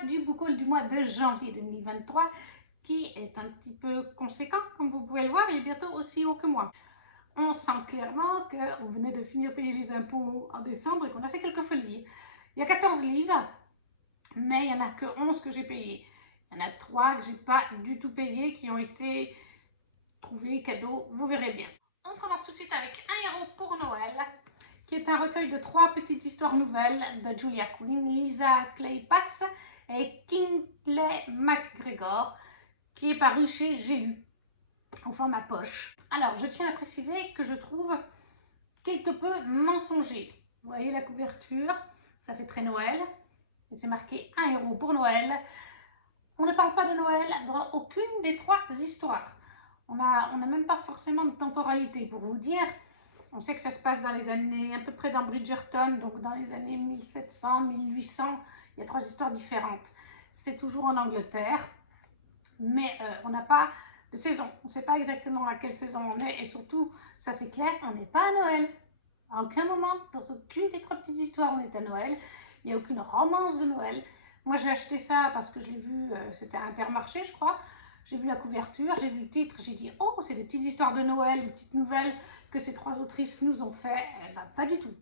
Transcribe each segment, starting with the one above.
date du book haul du mois de janvier 2023 qui est un petit peu conséquent, comme vous pouvez le voir, il est bientôt aussi haut que moi. On sent clairement qu'on venait de finir payer les impôts en décembre et qu'on a fait quelques folies. Il y a 14 livres, mais il n'y en a que 11 que j'ai payés. Il y en a 3 que j'ai pas du tout payés, qui ont été trouvés cadeaux, vous verrez bien. On commence tout de suite avec Un héros pour Noël, qui est un recueil de 3 petites histoires nouvelles de Julia Quinn, Lisa Kleypas et Kingsley MacGregor, qui est paru chez J'ai lu, au format poche. Alors, je tiens à préciser que je trouve quelque peu mensonger. Vous voyez la couverture, ça fait très Noël, et c'est marqué Un héros pour Noël. On ne parle pas de Noël dans aucune des 3 histoires. On n'a même pas forcément de temporalité, pour vous dire. On sait que ça se passe dans les années, à peu près dans Bridgerton, donc dans les années 1700, 1800. Il y a 3 histoires différentes. C'est toujours en Angleterre, mais on n'a pas de saison. On ne sait pas exactement à quelle saison on est, et surtout, ça c'est clair, on n'est pas à Noël. À aucun moment, dans aucune des 3 petites histoires, on est à Noël. Il n'y a aucune romance de Noël. Moi, j'ai acheté ça parce que je l'ai vu, c'était à Intermarché, je crois. J'ai vu la couverture, j'ai vu le titre, j'ai dit « Oh, c'est des petites histoires de Noël, des petites nouvelles que ces 3 autrices nous ont fait. » Eh ben, pas du tout.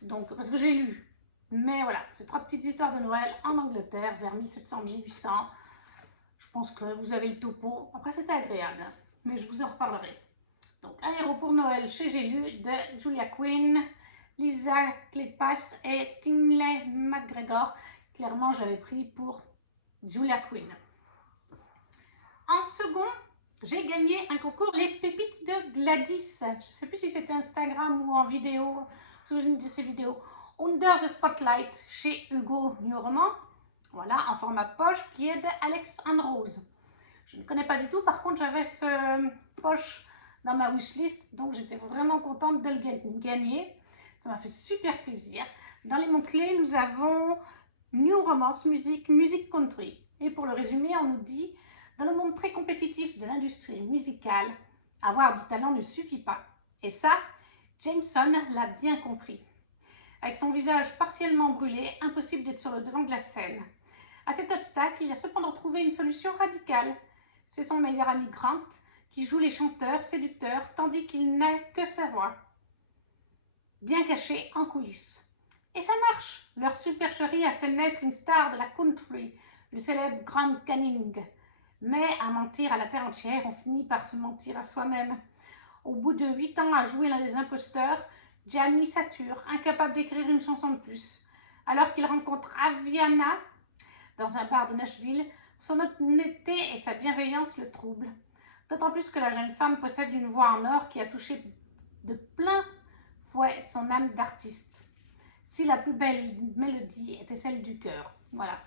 Donc, parce que j'ai lu. Mais voilà, ces 3 petites histoires de Noël en Angleterre, vers 1700-1800. Je pense que vous avez le topo. Après, c'était agréable, mais je vous en reparlerai. Donc, Un héros pour Noël chez J'ai lu de Julia Quinn, Lisa Kleypas et Kingsley MacGregor. Clairement, je l'avais pris pour Julia Quinn. En second, j'ai gagné un concours Les Pépites de Gladys. Je ne sais plus si c'était Instagram ou en vidéo, sous une de ces vidéos. Under the Spotlight chez Hugo New-Roman. Voilà, en format poche, qui est de Alex and Rose. Je ne connais pas du tout, par contre, j'avais ce poche dans ma wishlist, donc j'étais vraiment contente de le gagner. Ça m'a fait super plaisir. Dans les mots-clés, nous avons New Romance, musique country. Et pour le résumer, on nous dit, dans le monde très compétitif de l'industrie musicale, avoir du talent ne suffit pas. Et ça, Jameson l'a bien compris. Avec son visage partiellement brûlé, impossible d'être sur le devant de la scène. À cet obstacle, il a cependant trouvé une solution radicale. C'est son meilleur ami Grant qui joue les chanteurs, séducteurs, tandis qu'il n'a que sa voix, bien cachée en coulisses. Et ça marche. Leur supercherie a fait naître une star de la country, le célèbre Grant Canning. Mais à mentir à la terre entière, on finit par se mentir à soi-même. Au bout de 8 ans à jouer l'un des imposteurs, Jamie sature, incapable d'écrire une chanson de plus. Alors qu'il rencontre Aviana dans un bar de Nashville, son honnêteté et sa bienveillance le troublent. D'autant plus que la jeune femme possède une voix en or qui a touché de plein fouet son âme d'artiste. Si la plus belle mélodie était celle du cœur. Voilà.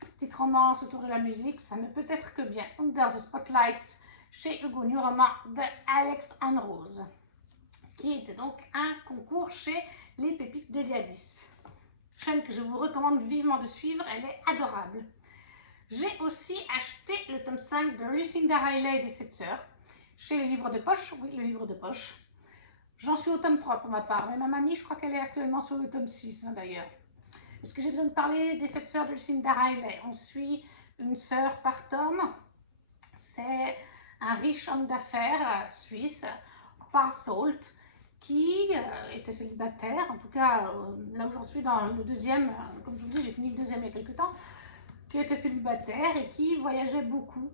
Petite romance autour de la musique, ça ne peut être que bien. Under the Spotlight chez Hugo New-Roman de Alex and Rose, qui était donc un concours chez Les Pépites de Gladys. Chaîne que je vous recommande vivement de suivre, elle est adorable. J'ai aussi acheté le tome 5 de Lucinda Riley et des 7 sœurs, chez le livre de poche, oui, le livre de poche. J'en suis au tome 3 pour ma part, mais ma mamie, je crois qu'elle est actuellement sur le tome 6 d'ailleurs. Est-ce que j'ai besoin de parler des 7 sœurs de Lucinda Riley? On suit une sœur par tome. C'est un riche homme d'affaires suisse, Parsolt, qui était célibataire, en tout cas là où j'en suis dans le deuxième, comme je vous dis, j'ai fini le deuxième il y a quelques temps, qui était célibataire et qui voyageait beaucoup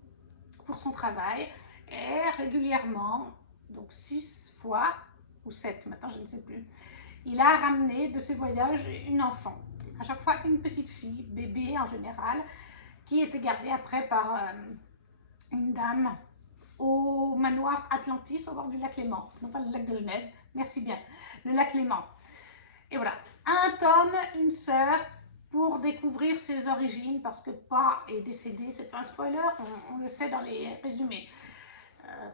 pour son travail et régulièrement, donc 6 fois ou 7 maintenant, je ne sais plus, il a ramené de ses voyages une enfant. À chaque fois une petite fille, bébé en général, qui était gardée après par une dame au manoir Atlantis au bord du lac Léman, non pas le lac de Genève, merci bien, le lac Léman. Et voilà, un tome, une sœur, pour découvrir ses origines, parce que Pa est décédé, c'est pas un spoiler, on le sait dans les résumés.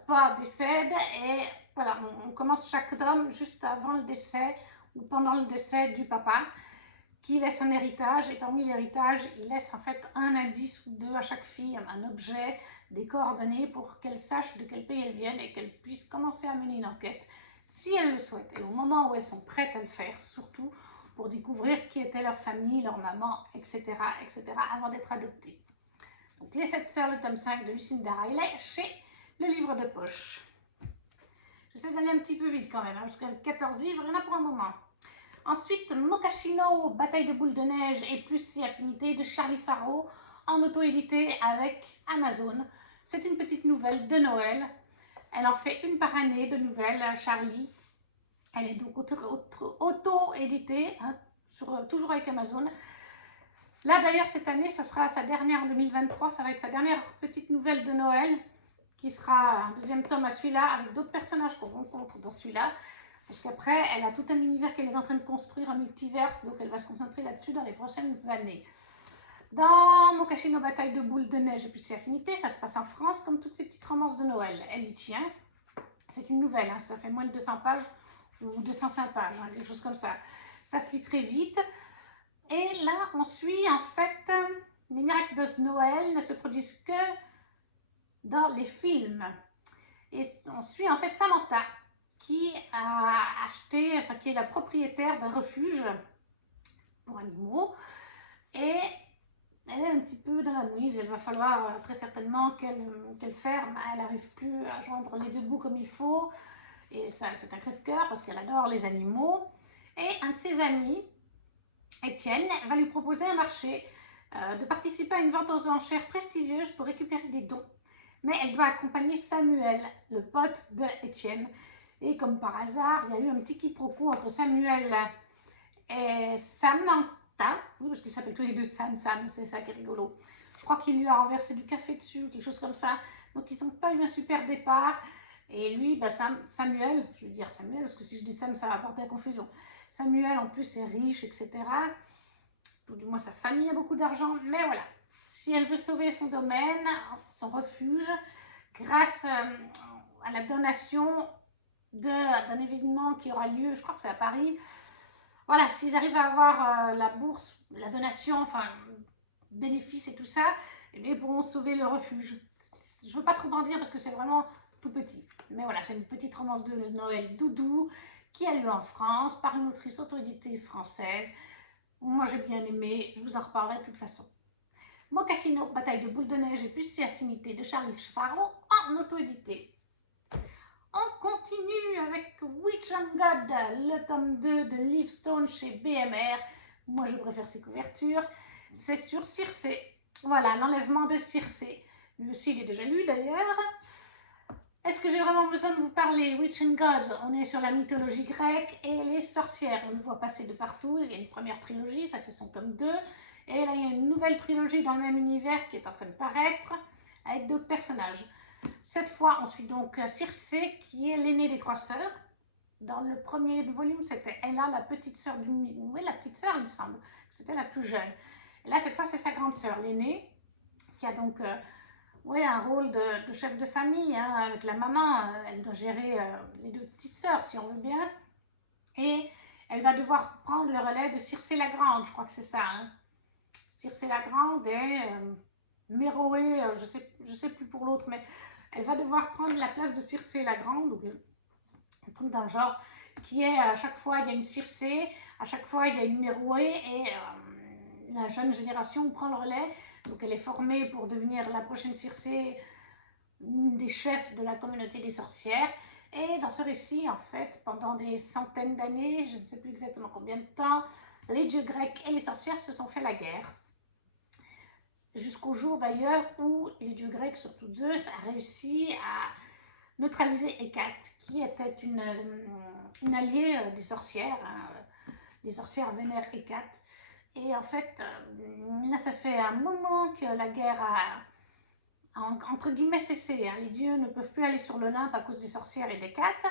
Pa décède et voilà, on commence chaque tome juste avant le décès ou pendant le décès du papa, qui laisse un héritage, et parmi l'héritage, il laisse en fait un indice ou 2 à chaque fille, un objet, des coordonnées pour qu'elle sache de quel pays elles viennent et qu'elle puisse commencer à mener une enquête si elles le souhaitent. Et au moment où elles sont prêtes à le faire, surtout, pour découvrir qui était leur famille, leur maman, etc., etc., avant d'être adoptés. Donc, Les 7 sœurs, le tome 5 de Lucinda Riley, chez Le Livre de Poche. J'essaie d'aller un petit peu vite quand même, hein, parce qu'avec 14 livres, il y en a pour un moment. Ensuite, Mokashino, Bataille de boules de neige et plus si affinité de Charlie Faro, en auto-édité avec Amazon. C'est une petite nouvelle de Noël. Elle en fait une par année de nouvelles, Charlie. Elle est donc auto-éditée, hein, toujours avec Amazon. Là d'ailleurs cette année, ça sera sa dernière en 2023, ça va être sa dernière petite nouvelle de Noël, qui sera un deuxième tome à celui-là, avec d'autres personnages qu'on rencontre dans celui-là. Parce qu'après, elle a tout un univers qu'elle est en train de construire, un multiverse, donc elle va se concentrer là-dessus dans les prochaines années. Dans Mokashino Bataille de boules de neige et puis ses affinités, ça se passe en France comme toutes ces petites romances de Noël. Elle y tient. C'est une nouvelle, hein, ça fait moins de 200 pages ou 205 pages, hein, quelque chose comme ça. Ça se lit très vite. Et là, on suit en fait, les miracles de Noël ne se produisent que dans les films. Et on suit en fait Samantha, qui a acheté, enfin qui est la propriétaire d'un refuge pour animaux. Et elle est un petit peu dans la mouise, il va falloir très certainement qu'elle ferme. Elle n'arrive plus à joindre les deux bouts comme il faut. Et ça, c'est un crève-cœur parce qu'elle adore les animaux. Et un de ses amis, Étienne, va lui proposer un marché, de participer à une vente aux enchères prestigieuse pour récupérer des dons. Mais elle doit accompagner Samuel, le pote de Étienne. Et comme par hasard, il y a eu un petit quiproquo entre Samuel et Samantha. Oui, parce qu'ils s'appellent tous les deux Sam, c'est ça qui est rigolo. Je crois qu'il lui a renversé du café dessus, quelque chose comme ça. Donc ils ne sont pas eu un super départ. Et lui, bah Samuel, je veux dire Samuel, parce que si je dis Sam, ça va apporter la confusion. Samuel, en plus, est riche, etc. Tout du moins, sa famille a beaucoup d'argent. Mais voilà, si elle veut sauver son domaine, son refuge, grâce à la donation d'un événement qui aura lieu, je crois que c'est à Paris. Voilà, s'ils arrivent à avoir la bourse, la donation, enfin, bénéfices et tout ça, eh bien, ils pourront sauver le refuge. Je ne veux pas trop en dire parce que c'est vraiment tout petit. Mais voilà, c'est une petite romance de Noël doudou qui a lieu en France par une autrice auto-éditée française. Moi, j'ai bien aimé, je vous en reparlerai de toute façon. Mokashino, Bataille de boules de neige et plus ses affinités de Charlie Faro en auto-édité. On continue avec Witch and God, le tome 2 de Livestone chez BMR. Moi, je préfère ses couvertures. C'est sur Circé. Voilà, l'enlèvement de Circé. Lui aussi, il est déjà lu d'ailleurs. Est-ce que j'ai vraiment besoin de vous parler? Witch and God, on est sur la mythologie grecque et les sorcières. On le voit passer de partout. Il y a une première trilogie, ça c'est son tome 2. Et là, il y a une nouvelle trilogie dans le même univers qui est en train de paraître avec d'autres personnages. Cette fois, on suit donc Circé, qui est l'aînée des 3 sœurs. Dans le premier volume, c'était Ella, la petite sœur du... Oui, la petite sœur, il me semble. C'était la plus jeune. Et là, cette fois, c'est sa grande sœur, l'aînée, qui a donc un rôle de chef de famille, hein, avec la maman. Elle doit gérer les 2 petites sœurs, si on veut bien. Et elle va devoir prendre le relais de Circé la Grande, je crois que c'est ça. Hein. Circé la Grande et Méroé, je sais plus pour l'autre, mais elle va devoir prendre la place de Circé la Grande, ou un truc dans le genre, qui est à chaque fois il y a une Circé, à chaque fois il y a une Méroé, et la jeune génération prend le relais. Donc elle est formée pour devenir la prochaine Circé, une des chefs de la communauté des sorcières. Et dans ce récit, en fait, pendant des centaines d'années, je ne sais plus exactement combien de temps, les dieux grecs et les sorcières se sont fait la guerre. Jusqu'au jour d'ailleurs où les dieux grecs, surtout Zeus, a réussi à neutraliser Hécate, qui était une alliée des sorcières. Hein. Les sorcières vénèrent Hécate. Et en fait, là, ça fait un moment que la guerre a entre guillemets cessé. Hein. Les dieux ne peuvent plus aller sur l'Olympe à cause des sorcières et d'Hécate.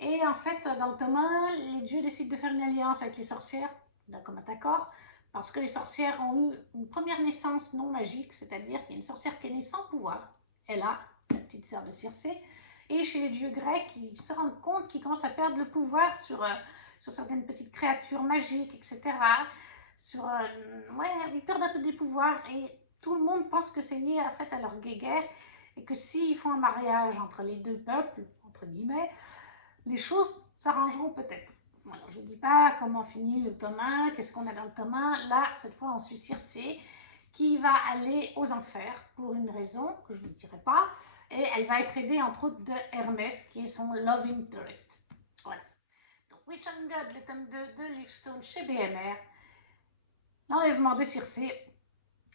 Et en fait, dans le tome 1, les dieux décident de faire une alliance avec les sorcières, d'un commun accord, parce que les sorcières ont eu une première naissance non magique, c'est-à-dire qu'il y a une sorcière qui est née sans pouvoir, Ella, la petite sœur de Circé, et chez les dieux grecs, ils se rendent compte qu'ils commencent à perdre le pouvoir sur certaines petites créatures magiques, etc. Ils perdent un peu des pouvoirs, et tout le monde pense que c'est lié en fait, à leur guéguerre, et que s'ils font un mariage entre les deux peuples, entre guillemets, les choses s'arrangeront peut-être. Alors, je ne dis pas comment finit le tome 1, qu'est-ce qu'on a dans le tome 1. Là, cette fois, on suit Circé qui va aller aux enfers pour une raison que je ne dirai pas. Et elle va être aidée entre autres de Hermès qui est son love interest. Voilà. Donc, Witch and God, le tome 2 de Livestone chez BMR. L'enlèvement de Circé.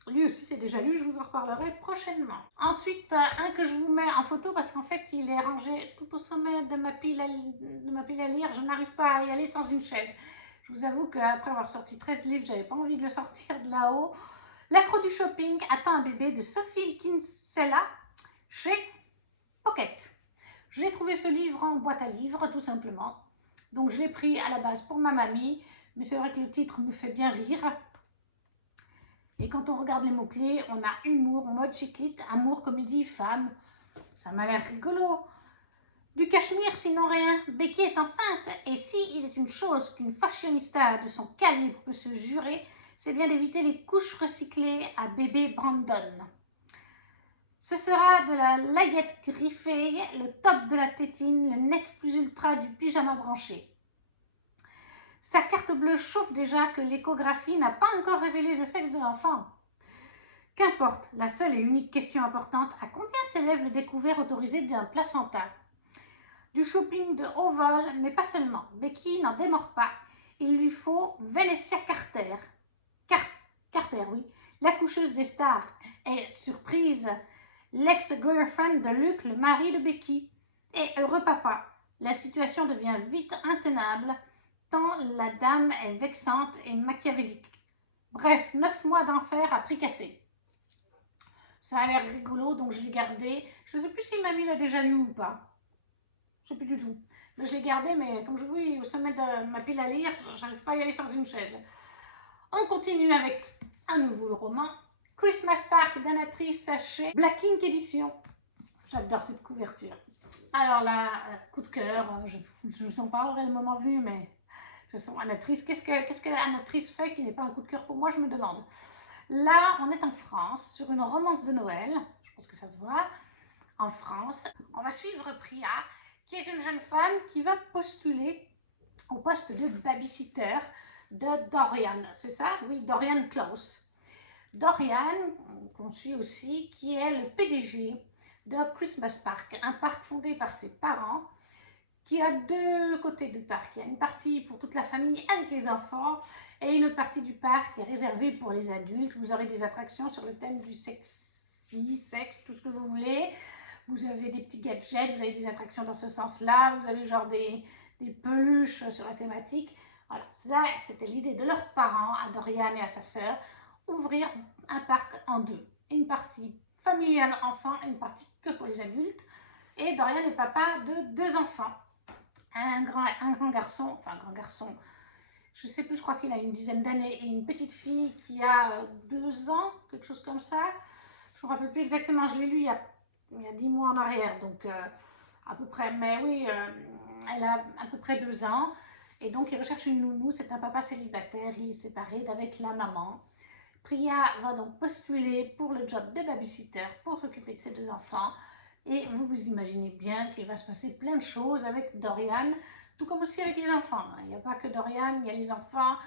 Lui aussi, c'est déjà lu, je vous en reparlerai prochainement. Ensuite, un que je vous mets en photo parce qu'en fait, il est rangé tout au sommet de ma pile à lire. Je n'arrive pas à y aller sans une chaise. Je vous avoue qu'après avoir sorti 13 livres, j'avais pas envie de le sortir de là-haut. L'accro du shopping attend un bébé de Sophie Kinsella chez Pocket. J'ai trouvé ce livre en boîte à livres, tout simplement. Donc, je l'ai pris à la base pour ma mamie. Mais c'est vrai que le titre me fait bien rire. Et quand on regarde les mots-clés, on a humour, mode chiclite, amour, comédie, femme. Ça m'a l'air rigolo. Du cachemire, sinon rien. Becky est enceinte. Et si il est une chose qu'une fashionista de son calibre peut se jurer, c'est bien d'éviter les couches recyclées à bébé Brandon. Ce sera de la laguette griffée, le top de la tétine, le nec plus ultra du pyjama branché. Sa carte bleue chauffe déjà que l'échographie n'a pas encore révélé le sexe de l'enfant. Qu'importe, la seule et unique question importante, à combien s'élève le découvert autorisé d'un placenta? Du shopping de haut vol, mais pas seulement. Becky n'en démord pas. Il lui faut Venetia Carter. Carter, oui. L'accoucheuse des stars. Et, surprise, l'ex-girlfriend de Luke, le mari de Becky. Et heureux papa. La situation devient vite intenable, tant la dame est vexante et machiavélique. Bref, 9 mois d'enfer à prix cassé. Ça a l'air rigolo, donc je l'ai gardé. Je ne sais plus si mamie l'a déjà lu ou pas. Je ne sais plus du tout. Mais je l'ai gardé, mais comme je vous dis, au sommet de ma pile à lire, j'arrive pas à y aller sans une chaise. On continue avec un nouveau roman. Christmas Park d'Anatrice chez Black Ink Edition. J'adore cette couverture. Alors là, coup de cœur, je vous en parlerai le moment venu, mais de toute façon, Anatrice, qu'est-ce que Anatrice fait qui n'est pas un coup de cœur pour moi, je me demande. Là, on est en France, sur une romance de Noël, je pense que ça se voit, en France. On va suivre Priya, qui est une jeune femme qui va postuler au poste de babysitter de Dorian. C'est ça? Oui, Dorian Close. Dorian, qu'on suit aussi, qui est le PDG de Christmas Park, un parc fondé par ses parents, qui a deux côtés du parc. Il y a une partie pour toute la famille avec les enfants et une autre partie du parc est réservée pour les adultes. Vous aurez des attractions sur le thème du sexe, tout ce que vous voulez. Vous avez des petits gadgets, vous avez des attractions dans ce sens-là. Vous avez genre des peluches sur la thématique. Voilà, ça c'était l'idée de leurs parents, à Dorian et à sa sœur, ouvrir un parc en deux. Une partie familiale enfant et une partie que pour les adultes. Et Dorian est papa de 2 enfants. Un grand garçon, je ne sais plus, je crois qu'il a une dizaine d'années, et une petite fille qui a 2 ans, quelque chose comme ça. Je ne me rappelle plus exactement, je l'ai lu il y a 10 mois en arrière, donc à peu près, mais oui, elle a à peu près 2 ans. Et donc il recherche une nounou, c'est un papa célibataire, il est séparé d'avec la maman. Priya va donc postuler pour le job de babysitter pour s'occuper de ses 2 enfants. Et vous vous imaginez bien qu'il va se passer plein de choses avec Dorian, tout comme aussi avec les enfants. Il n'y a pas que Dorian, il y a les enfants,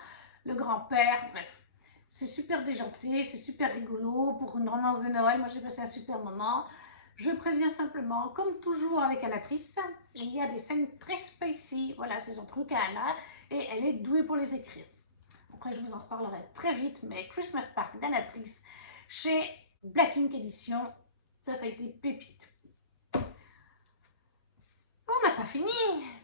le grand-père, bref. C'est super déjanté, c'est super rigolo. Pour une romance de Noël, moi j'ai passé un super moment. Je préviens simplement, comme toujours avec Anatrice, il y a des scènes très spicy. Voilà, c'est son truc à Anna, et elle est douée pour les écrire. Après, je vous en reparlerai très vite, mais Christmas Park d'Anatrice chez Black Ink Edition, ça a été pépite. On n'a pas fini.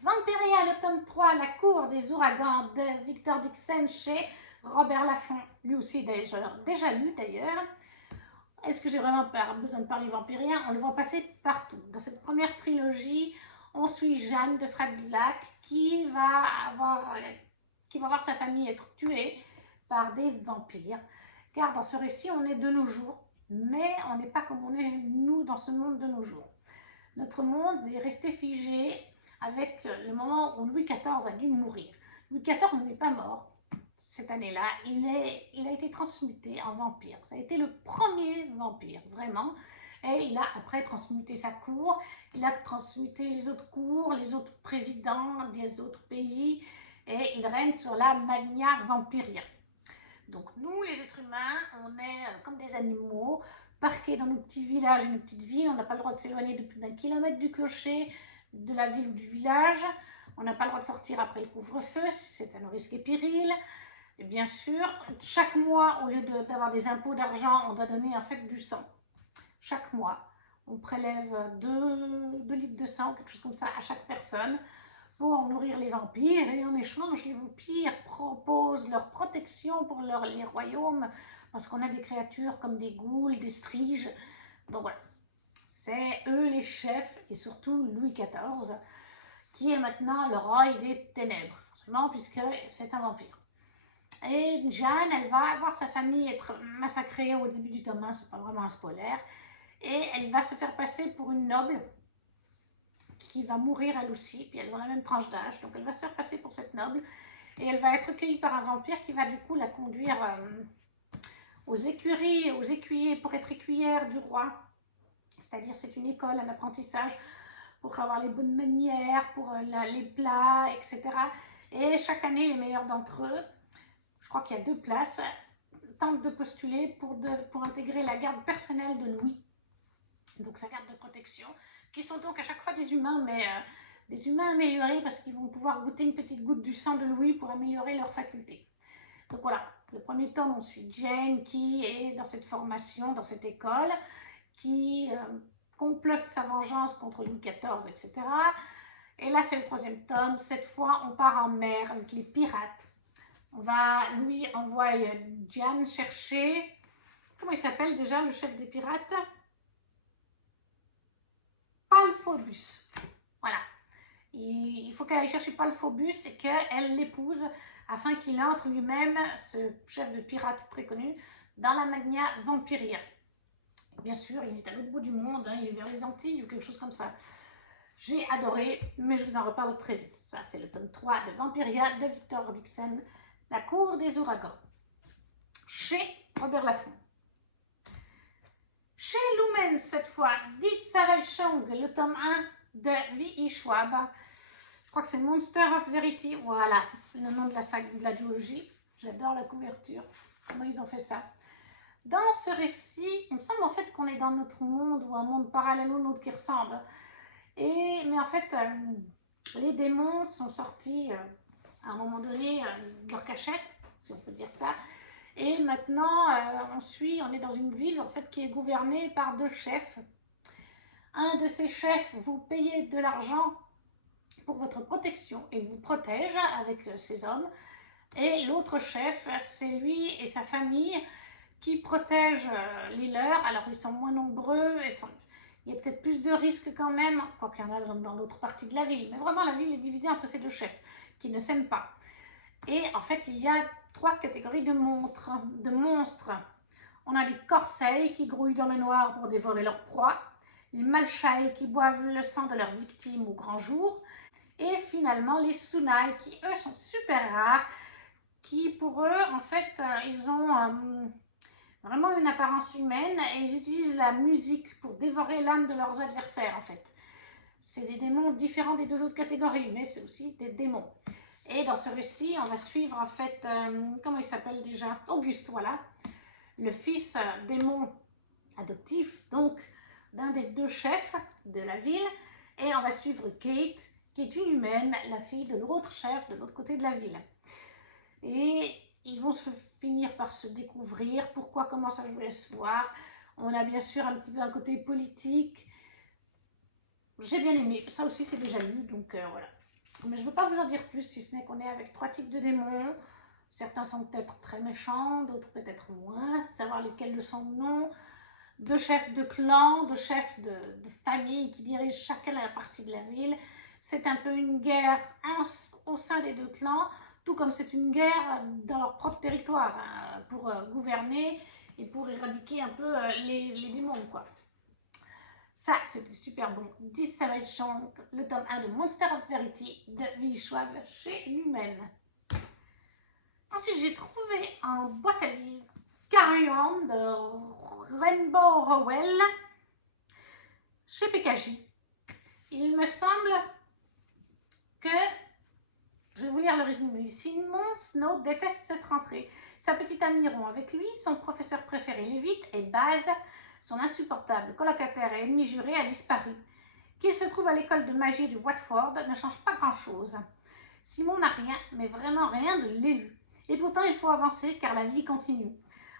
Vampiria, le tome 3, La cour des ouragans de Victor Dixon chez Robert Laffont. Lui aussi, déjà lu d'ailleurs. Est-ce que j'ai vraiment besoin de parler Vampiria? On le voit passer partout. Dans cette première trilogie, on suit Jeanne de Fredlac qui va voir sa famille être tuée par des vampires. Car dans ce récit, on est de nos jours, mais on n'est pas comme on est nous dans ce monde de nos jours. Notre monde est resté figé avec le moment où Louis XIV a dû mourir. Louis XIV n'est pas mort cette année-là, il a été transmuté en vampire. Ça a été le premier vampire, vraiment. Et il a après transmuté sa cour, il a transmuté les autres cours, les autres présidents des autres pays. et il règne sur la Magna Vampiria. Donc nous, les êtres humains, on est comme des animaux, parqués dans nos petits villages et nos petites villes. On n'a pas le droit de s'éloigner de plus d'1 kilomètre du clocher, de la ville ou du village. On n'a pas le droit de sortir après le couvre-feu, c'est un risque et péril. Et bien sûr, chaque mois, au lieu d'avoir des impôts d'argent, on doit donner en fait du sang. Chaque mois, on prélève 2 litres de sang, quelque chose comme ça, à chaque personne, pour nourrir les vampires, et en échange, les vampires proposent leur protection pour les royaumes, parce qu'on a des créatures comme des ghouls, des striges. Donc voilà, c'est eux les chefs, et surtout Louis XIV, qui est maintenant le roi des ténèbres, forcément, puisque c'est un vampire. Et Jeanne, elle va voir sa famille être massacrée au début du tome 1, c'est pas vraiment un spoiler, et elle va se faire passer pour une noble, qui va mourir elle aussi, puis elles ont la même tranche d'âge, donc elle va se faire passer pour cette noble, et elle va être recueillie par un vampire qui va du coup la conduire aux écuries, aux écuyers, pour être écuyère du roi. C'est-à-dire c'est une école, un apprentissage pour avoir les bonnes manières, pour les plats, etc. Et chaque année, les meilleurs d'entre eux, je crois qu'il y a 2 places, tentent de postuler pour intégrer la garde personnelle de Louis, donc sa garde de protection, qui sont donc à chaque fois des humains, mais des humains améliorés, parce qu'ils vont pouvoir goûter une petite goutte du sang de Louis pour améliorer leurs facultés. Donc voilà, le premier tome, on suit Jane qui est dans cette formation, dans cette école, qui complote sa vengeance contre Louis XIV, etc. Et là, c'est le 3e tome. Cette fois, on part en mer avec les pirates. Louis envoie Jeanne chercher, comment il s'appelle déjà, le chef des pirates? Palphobus. Voilà. Il faut qu'elle aille chercher Palphobus et qu'elle l'épouse afin qu'il entre lui-même, ce chef de pirate très connu, dans la Magna Vampiria. Bien sûr, il est à l'autre bout du monde, hein, il est vers les Antilles ou quelque chose comme ça. J'ai adoré, mais je vous en reparle très vite. Ça, c'est le tome 3 de Vampiria de Victor Dixon, La cour des ouragans, chez Robert Laffont. Chez Lumen, cette fois, 10 Savage Chang, le tome 1 de V.E. Schwab. Je crois que c'est Monster of Verity, voilà, le nom de la saga de la duologie. J'adore la couverture, comment ils ont fait ça. Dans ce récit, il me semble en fait qu'on est dans notre monde ou un monde parallèle au nôtre qui ressemble. Mais en fait, les démons sont sortis à un moment donné de leur cachette, si on peut dire ça. Et maintenant, on est dans une ville en fait qui est gouvernée par 2 chefs. Un de ces chefs, vous payez de l'argent pour votre protection et vous protège avec ses hommes. Et l'autre chef, c'est lui et sa famille qui protègent les leurs. Alors ils sont moins nombreux, il y a peut-être plus de risques quand même, quoi qu'il y en a dans l'autre partie de la ville. Mais vraiment, la ville est divisée entre ces 2 chefs qui ne s'aiment pas. Et en fait, il y a 3 catégories de monstres. On a les corseilles qui grouillent dans le noir pour dévorer leur proie, les malchailles qui boivent le sang de leurs victimes au grand jour, et finalement les sunai qui, eux, sont super rares, qui, pour eux, en fait, ils ont vraiment une apparence humaine et ils utilisent la musique pour dévorer l'âme de leurs adversaires, en fait. C'est des démons différents des 2 autres catégories, mais c'est aussi des démons. Et dans ce récit, on va suivre, en fait, comment il s'appelle déjà? Auguste, voilà, le fils démon adoptif, donc, d'un des 2 chefs de la ville. Et on va suivre Kate, qui est une humaine, la fille de l'autre chef de l'autre côté de la ville. Et ils vont finir par se découvrir. Pourquoi, comment ça, je vous laisse voir. On a bien sûr un petit peu un côté politique. J'ai bien aimé. Ça aussi, c'est déjà lu, donc voilà. Mais je ne veux pas vous en dire plus, si ce n'est qu'on est avec 3 types de démons. Certains sont peut-être très méchants, d'autres peut-être moins, savoir lesquels le sont ou non. 2 chefs de clan, 2 chefs de famille qui dirigent chacun la partie de la ville. C'est un peu une guerre au sein des 2 clans, tout comme c'est une guerre dans leur propre territoire, hein, pour gouverner et pour éradiquer un peu les démons, quoi. Ça, c'était super bon. 10 Savage Chang, le tome 1 de Monster of Verity de V.E. Schwab chez Lumen. Ensuite, j'ai trouvé en boîte à livres Carry On de Rainbow Rowell chez PKJ. Il me semble que, je vais vous lire le résumé. Simon Snow déteste cette rentrée. Sa petite amie rompt avec lui, son professeur préféré l'évite et Baz, son insupportable colocataire et ennemi juré, a disparu. Qu'il se trouve à l'école de magie du Watford ne change pas grand-chose. Simon n'a rien, mais vraiment rien de l'élu. Et pourtant, il faut avancer car la vie continue.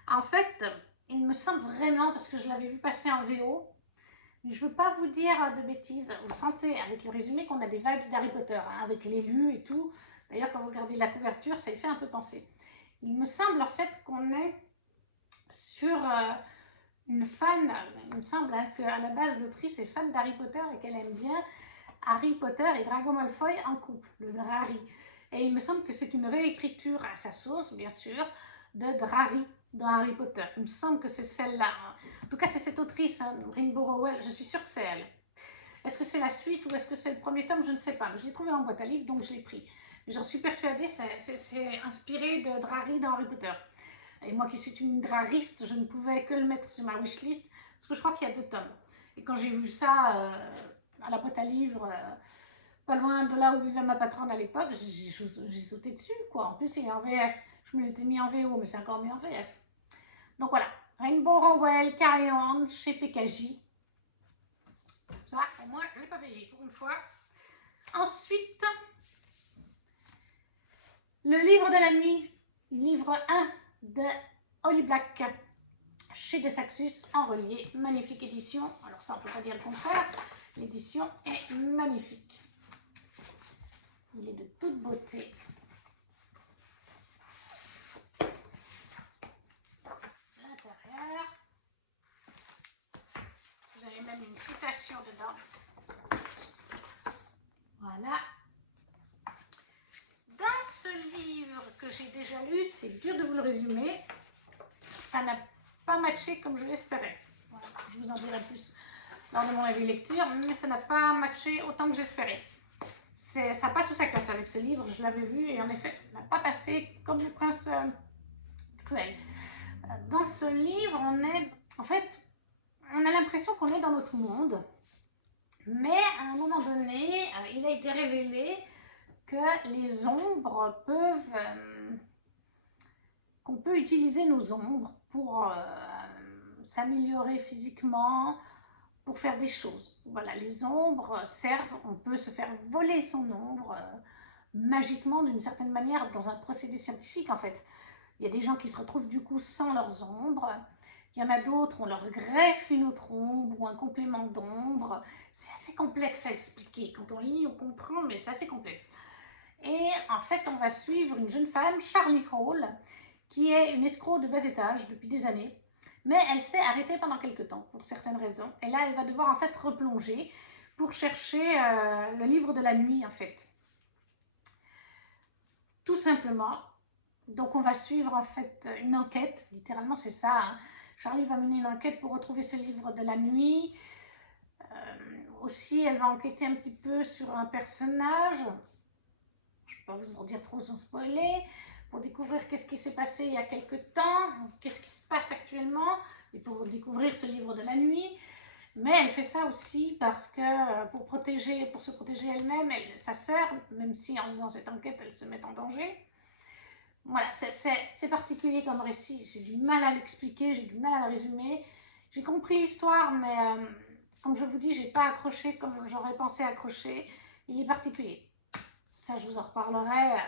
En fait, il me semble vraiment, parce que je l'avais vu passer en VO, mais je ne veux pas vous dire de bêtises. Vous sentez avec le résumé qu'on a des vibes d'Harry Potter, hein, avec l'élu et tout. D'ailleurs, quand vous regardez la couverture, ça y fait un peu penser. Il me semble en fait qu'on est sur une fan, il me semble hein, qu'à la base l'autrice est fan d'Harry Potter et qu'elle aime bien Harry Potter et Drago Malfoy en couple, le Drarry. Et il me semble que c'est une réécriture à sa sauce, bien sûr, de Drarry dans Harry Potter. Il me semble que c'est celle-là. Hein. En tout cas, c'est cette autrice, hein, Rainbow Rowell, je suis sûre que c'est elle. Est-ce que c'est la suite ou est-ce que c'est le premier tome? Je ne sais pas. Mais je l'ai trouvé en boîte à livres, donc je l'ai pris. J'en suis persuadée, c'est inspiré de Drarry dans Harry Potter. Et moi qui suis une drariste, je ne pouvais que le mettre sur ma wishlist, parce que je crois qu'il y a 2 tomes. Et quand j'ai vu ça à la boîte à livres, pas loin de là où vivait ma patronne à l'époque, j'ai sauté dessus, quoi. En plus, il est en VF. Je me l'étais mis en VO, mais c'est encore mieux en VF. Donc voilà, Rainbow Rowell, Carry On, chez PKJ. Ça, au moins, je ne l'ai pas payé pour une fois. Ensuite, le livre de la nuit, livre 1 de Holly Black, chez De Saxus, en relié, magnifique édition. Alors ça, on ne peut pas dire le contraire, l'édition est magnifique. Il est de toute beauté. L'intérieur. Vous avez même une citation dedans. Voilà. Dans ce livre que j'ai déjà lu, c'est dur de vous le résumer, ça n'a pas matché comme je l'espérais. Voilà. Je vous en dirai plus lors de mon avis lecture, mais ça n'a pas matché autant que j'espérais. Ça passe ou ça casse avec ce livre, je l'avais vu et en effet, ça n'a pas passé comme le prince cruel. Dans ce livre, en fait, on a l'impression qu'on est dans notre monde, mais à un moment donné, il a été révélé que les ombres peuvent, qu'on peut utiliser nos ombres pour s'améliorer physiquement, pour faire des choses. Voilà, les ombres servent, on peut se faire voler son ombre magiquement d'une certaine manière dans un procédé scientifique en fait. Il y a des gens qui se retrouvent du coup sans leurs ombres. Il y en a d'autres, on leur greffe une autre ombre ou un complément d'ombre. C'est assez complexe à expliquer. Quand on lit, on comprend, mais c'est assez complexe. Et en fait, on va suivre une jeune femme, Charlie Hall, qui est une escroc de bas étage depuis des années. Mais elle s'est arrêtée pendant quelques temps, pour certaines raisons. Et là, elle va devoir en fait replonger pour chercher le livre de la nuit, en fait. Tout simplement. Donc, on va suivre en fait une enquête. Littéralement, c'est ça. Hein. Charlie va mener une enquête pour retrouver ce livre de la nuit. Aussi, elle va enquêter un petit peu sur un personnage. Je ne vais pas vous en dire trop sans spoiler. Pour découvrir qu'est-ce qui s'est passé il y a quelque temps, qu'est-ce qui se passe actuellement, et pour découvrir ce livre de la nuit. Mais elle fait ça aussi parce que pour se protéger elle-même, sa sœur, même si en faisant cette enquête, elle se met en danger. Voilà, c'est particulier comme récit. J'ai du mal à l'expliquer, j'ai du mal à le résumer. J'ai compris l'histoire, mais comme je vous dis, j'ai pas accroché comme j'aurais pensé accrocher. Il est particulier. Ça, je vous en reparlerai.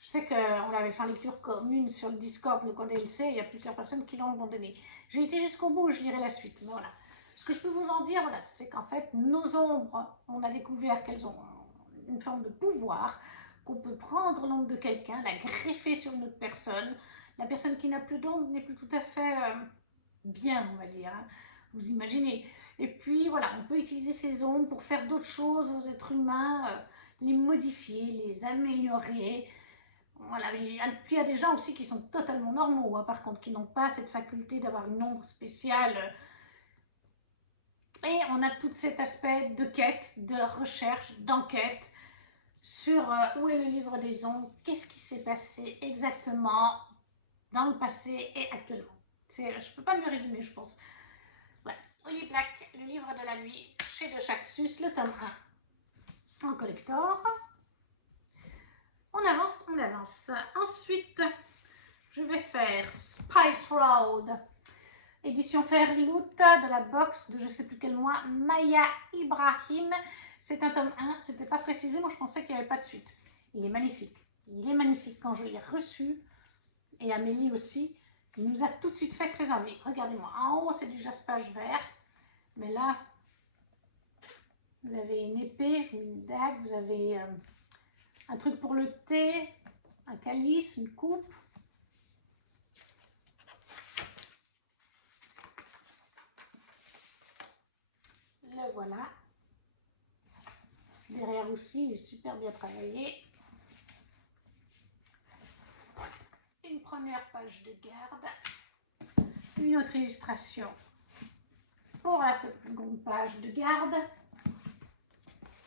Je sais qu'on avait fait une lecture commune sur le Discord, le code DLC, il y a plusieurs personnes qui l'ont abandonné. J'ai été jusqu'au bout, je lirai la suite. Mais voilà. Ce que je peux vous en dire, voilà, c'est qu'en fait, nos ombres, on a découvert qu'elles ont une forme de pouvoir, qu'on peut prendre l'ombre de quelqu'un, la greffer sur une autre personne. La personne qui n'a plus d'ombre n'est plus tout à fait bien, on va dire. Hein. Vous imaginez. Et puis, voilà, on peut utiliser ces ombres pour faire d'autres choses aux êtres humains, les modifier, les améliorer. Voilà. Puis il y a des gens aussi qui sont totalement normaux, hein, par contre, qui n'ont pas cette faculté d'avoir une ombre spéciale. Et on a tout cet aspect de quête, de recherche, d'enquête sur où est le livre des ombres, qu'est-ce qui s'est passé exactement dans le passé et actuellement. Je ne peux pas mieux résumer, je pense. Voilà. Holly Black, le livre de la nuit, chez De Saxus, le tome 1, en collector. On avance, on avance. Ensuite, je vais faire Spice Road, édition Fairloot de la box de je ne sais plus quel mois, Maya Ibrahim. C'est un tome 1, c'était pas précisé, moi je pensais qu'il n'y avait pas de suite. Il est magnifique. Il est magnifique quand je l'ai reçu, et Amélie aussi. Il nous a tout de suite fait très envie. Regardez-moi, en haut c'est du jaspage vert, mais là vous avez une épée, une dague, vous avez un truc pour le thé, un calice, une coupe. Le voilà. Derrière aussi, il est super bien travaillé. Une première page de garde. Une autre illustration pour la seconde page de garde.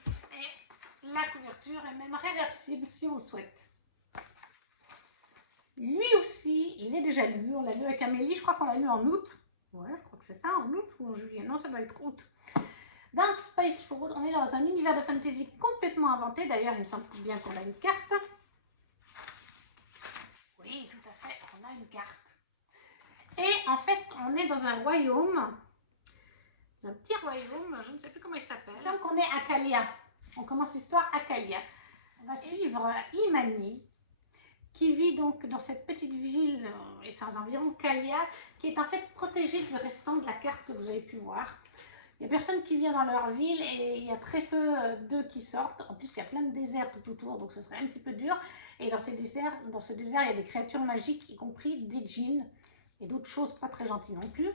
Et la couverture est même réversible si on le souhaite. Lui aussi, il est déjà lu. On l'a lu avec Amélie, je crois qu'on l'a lu en août. Ouais, je crois que c'est ça, en août ou en juillet. Non, ça doit être août. Dans Spice Road, on est dans un univers de fantasy complètement inventé. D'ailleurs, il me semble bien qu'on a une carte. Oui, tout à fait, on a une carte. Et en fait, on est dans un royaume, un petit royaume, je ne sais plus comment il s'appelle. Il semble qu'on est à Kalia. On commence l'histoire à Kalia. On va suivre Imani, qui vit donc dans cette petite ville et sans environ Kalia, qui est en fait protégée du restant de la carte que vous avez pu voir. Il n'y a personne qui vient dans leur ville et il y a très peu d'eux qui sortent. En plus, il y a plein de déserts tout autour, donc ce serait un petit peu dur. Et dans ce désert, il y a des créatures magiques, y compris des djinns et d'autres choses pas très gentilles non plus.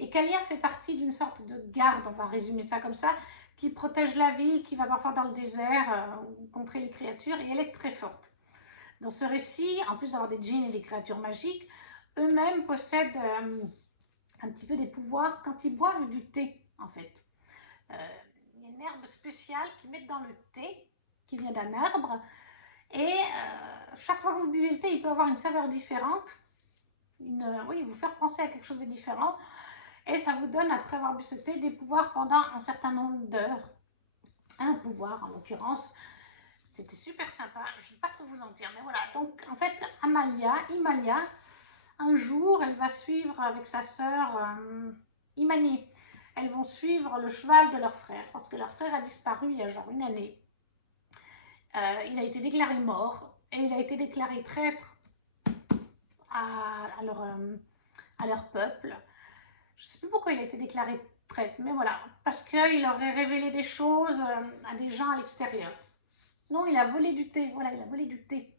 Et Kalia fait partie d'une sorte de garde, on va résumer ça comme ça, qui protège la ville, qui va parfois dans le désert contrer les créatures, et elle est très forte. Dans ce récit, en plus d'avoir des djinns et des créatures magiques, eux-mêmes possèdent un petit peu des pouvoirs quand ils boivent du thé, en fait. Il y a une herbe spéciale qu'ils mettent dans le thé, qui vient d'un arbre, et chaque fois que vous buvez le thé, il peut avoir une saveur différente, oui, vous faire penser à quelque chose de différent, et ça vous donne, après avoir bu ce thé, des pouvoirs pendant un certain nombre d'heures. Un pouvoir, en l'occurrence, c'était super sympa, je ne vais pas trop vous en dire, mais voilà. Donc, en fait, Imalia, un jour, elle va suivre avec sa sœur Imani. Elles vont suivre le cheval de leur frère, parce que leur frère a disparu il y a genre une année. Il a été déclaré mort, et il a été déclaré traître à leur peuple. Je ne sais plus pourquoi il a été déclaré traître, mais voilà, parce qu'il aurait révélé des choses à des gens à l'extérieur. Non, il a volé du thé, voilà, il a volé du thé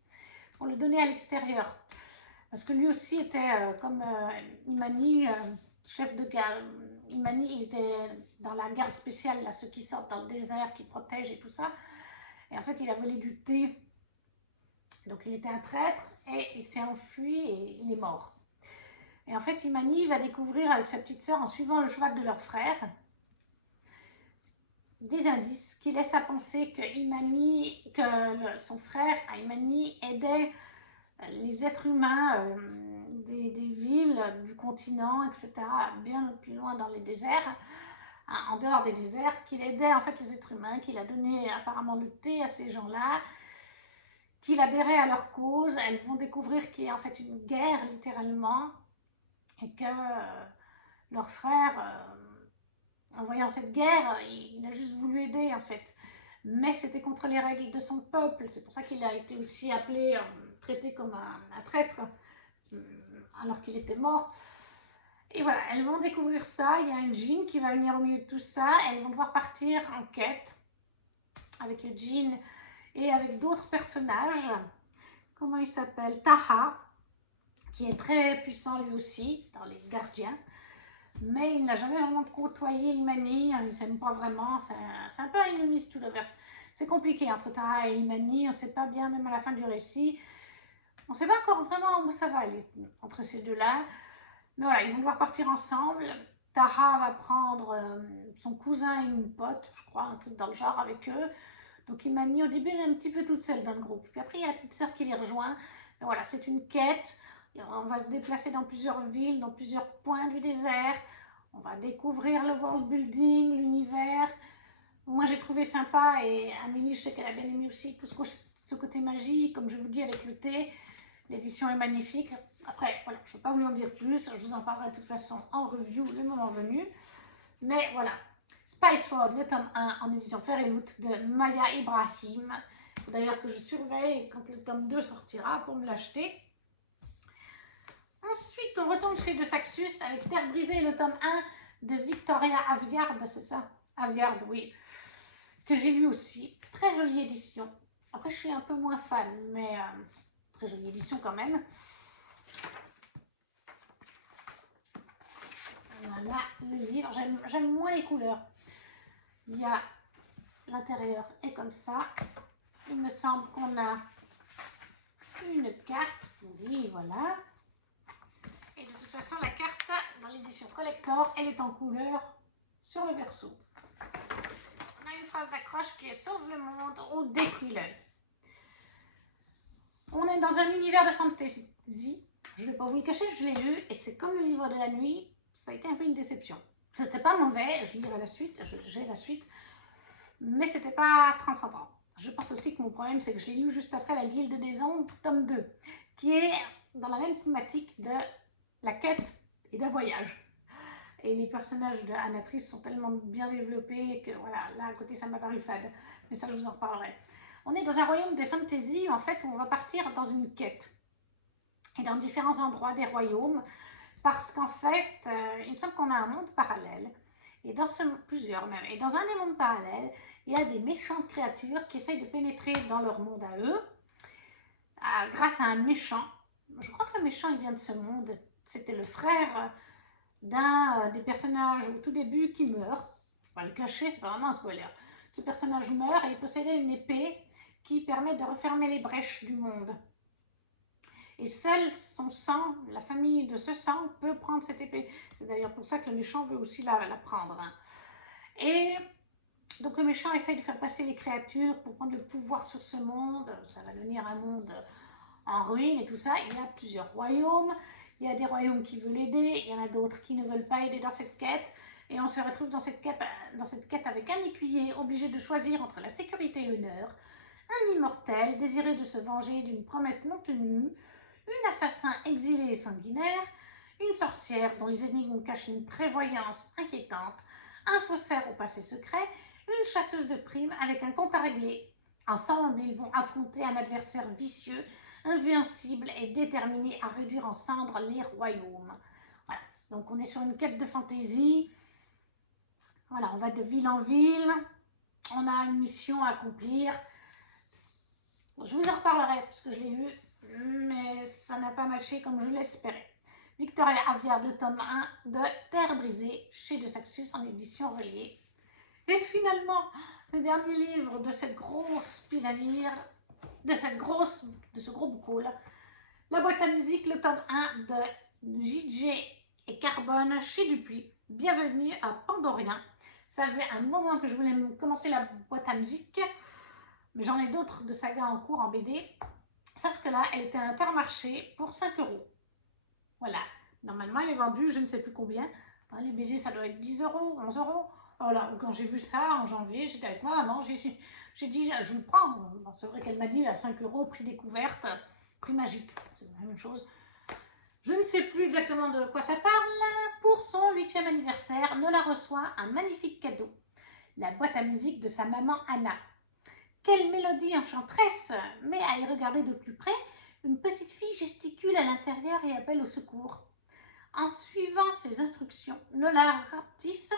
pour le donner à l'extérieur. Parce que lui aussi était comme Imani, chef de garde. Imani, il était dans la garde spéciale, là, ceux qui sortent dans le désert, qui protègent et tout ça. Et en fait, il a volé du thé. Donc, il était un traître et il s'est enfui et il est mort. Et en fait, Imani va découvrir avec sa petite sœur, en suivant le cheval de leur frère, des indices qui laissent à penser que son frère, Imani, aidait les êtres humains des villes, du continent, etc., bien plus loin dans les déserts, en dehors des déserts, qu'il aidait en fait les êtres humains, qu'il a donné apparemment le thé à ces gens-là, qu'il adhérait à leur cause. Elles vont découvrir qu'il y a en fait une guerre littéralement, et que leur frère, en voyant cette guerre, il a juste voulu aider en fait. Mais c'était contre les règles de son peuple, c'est pour ça qu'il a été aussi appelé, traité comme un traître, alors qu'il était mort. Et voilà, elles vont découvrir ça, il y a un djinn qui va venir au milieu de tout ça, elles vont devoir partir en quête avec le djinn et avec d'autres personnages. Comment il s'appelle? Taha, qui est très puissant lui aussi, dans les gardiens. Mais il n'a jamais vraiment côtoyé Imani, il ne s'aime pas vraiment, c'est un peu un enemies to lovers. C'est compliqué entre Taha et Imani, on ne sait pas bien, même à la fin du récit. On ne sait pas encore vraiment où ça va aller entre ces deux-là. Mais voilà, ils vont devoir partir ensemble. Taha va prendre son cousin et une pote, je crois, un truc dans le genre avec eux. Donc Imani, au début, elle est un petit peu toute seule dans le groupe. Puis après, il y a la petite sœur qui les rejoint. Mais voilà, c'est une quête. On va se déplacer dans plusieurs villes, dans plusieurs points du désert. On va découvrir le world building, l'univers. Moi, j'ai trouvé sympa, et Amélie, je sais qu'elle a bien aimé aussi, tout ce côté magie, comme je vous dis, avec le thé. L'édition est magnifique. Après, voilà, je ne vais pas vous en dire plus. Je vous en parlerai de toute façon en review le moment venu. Mais voilà. Spice World, le tome 1 en édition Fairyloot de Maya Ibrahim. Il faut d'ailleurs que je surveille quand le tome 2 sortira pour me l'acheter. Ensuite, on retourne chez De Saxus avec Terre brisée, le tome 1 de Victoria Aveyard, c'est ça? Aveyard, oui. Que j'ai lu aussi. Très jolie édition. Après, je suis un peu moins fan, mais très jolie édition quand même. Voilà le livre. J'aime moins les couleurs. Il y a l'intérieur est comme ça. Il me semble qu'on a une carte. Oui, voilà. Et de toute façon, la carte dans l'édition collector, elle est en couleur sur le verso. On a une phrase d'accroche qui est sauve le monde ou détruis-le. On est dans un univers de fantasy. Je ne vais pas vous le cacher, je l'ai lu et c'est comme le livre de la nuit, ça a été un peu une déception. C'était pas mauvais, je lirai la suite, j'ai la suite, mais c'était pas transcendant. Je pense aussi que mon problème, c'est que je l'ai lu juste après La Guilde des Ombres, tome 2, qui est dans la même thématique de la quête et d'un voyage. Et les personnages de Anatrice sont tellement bien développés que voilà, là à côté ça m'a paru fade, mais ça je vous en reparlerai. On est dans un royaume de fantasy en fait où on va partir dans une quête et dans différents endroits des royaumes parce qu'en fait il me semble qu'on a un monde parallèle et dans plusieurs même, et dans un des mondes parallèles il y a des méchantes créatures qui essayent de pénétrer dans leur monde à eux grâce à un méchant. Je crois que le méchant il vient de ce monde, c'était le frère d'un des personnages au tout début qui meurt. Je ne vais pas le cacher, c'est pas vraiment un spoiler. Ce personnage meurt et il possédait une épée qui permet de refermer les brèches du monde. Et seul son sang, la famille de ce sang, peut prendre cette épée. C'est d'ailleurs pour ça que le méchant veut aussi la prendre. Et donc le méchant essaye de faire passer les créatures pour prendre le pouvoir sur ce monde. Ça va devenir un monde en ruine et tout ça. Il y a plusieurs royaumes. Il y a des royaumes qui veulent aider, il y en a d'autres qui ne veulent pas aider dans cette quête. Et on se retrouve dans cette quête avec un écuyer obligé de choisir entre la sécurité et l'honneur, un immortel désiré de se venger d'une promesse non tenue, un assassin exilé et sanguinaire, une sorcière dont les énigmes cachent une prévoyance inquiétante, un faussaire au passé secret, une chasseuse de primes avec un compte à régler. Ensemble, ils vont affronter un adversaire vicieux, invincible et déterminé à réduire en cendres les royaumes. Voilà, donc on est sur une quête de fantaisie. Voilà, on va de ville en ville. On a une mission à accomplir. Je vous en reparlerai parce que je l'ai lu, mais ça n'a pas matché comme je l'espérais. Victoria Aveyard, le tome 1 de Terre brisée chez De Saxus en édition reliée. Et finalement, le dernier livre de cette grosse pile à lire, de ce gros boucou là, La boîte à musique, le tome 1 de JJ et Carbone chez Dupuis. Bienvenue à Pandorien. Ça faisait un moment que je voulais commencer la boîte à musique, mais j'en ai d'autres de sagas en cours en BD. Sauf que là, elle était à Intermarché pour 5 €. Voilà. Normalement, elle est vendue, je ne sais plus combien. Les BD, ça doit être 10 €, 11 €. Voilà. Quand j'ai vu ça en janvier, j'étais avec ma maman. J'ai dit, je le prends. Bon, c'est vrai qu'elle m'a dit à 5 €, prix découverte, prix magique. C'est la même chose. Je ne sais plus exactement de quoi ça parle. Pour son 8e anniversaire, Nola reçoit un magnifique cadeau. La boîte à musique de sa maman Anna. Quelle mélodie enchanteresse! Mais à y regarder de plus près, une petite fille gesticule à l'intérieur et appelle au secours. En suivant ses instructions, Nola rapetisse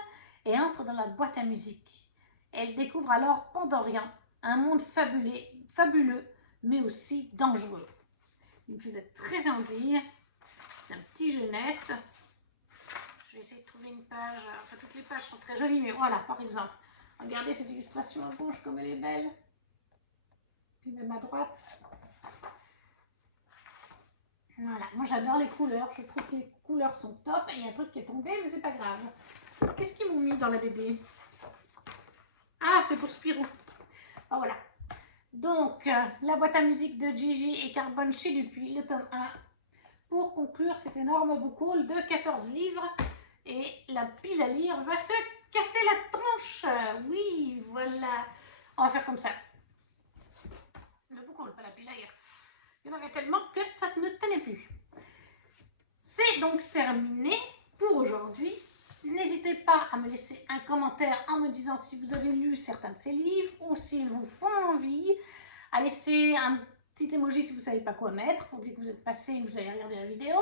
et entre dans la boîte à musique. Elle découvre alors Pandorien, un monde fabuleux, mais aussi dangereux. Il me faisait très envie. C'est un petit jeunesse. Je vais essayer de trouver une page. Enfin, toutes les pages sont très jolies, mais voilà, par exemple. Regardez cette illustration à gauche, comme elle est belle. Puis même à droite. Voilà, moi j'adore les couleurs. Je trouve que les couleurs sont top. Il y a un truc qui est tombé, mais c'est pas grave. Qu'est-ce qu'ils m'ont mis dans la BD? Ah, c'est pour Spirou. Oh, voilà. Donc, la boîte à musique de Gigi et Carbone chez Dupuis, le tome 1. Pour conclure cet énorme boucole de 14 livres. Et la pile à lire va se casser la tronche. Oui, voilà. On va faire comme ça. Le boucole colpa, la pile à lire. Il y en avait tellement que ça ne tenait plus. C'est donc terminé pour aujourd'hui. N'hésitez pas à me laisser un commentaire en me disant si vous avez lu certains de ces livres ou s'ils vous font envie, à laisser un petit emoji si vous ne savez pas quoi mettre pour dire que vous êtes passé et que vous avez regardé la vidéo,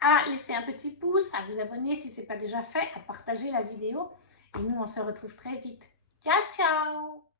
à laisser un petit pouce, à vous abonner si ce n'est pas déjà fait, à partager la vidéo. Et nous, on se retrouve très vite. Ciao, ciao!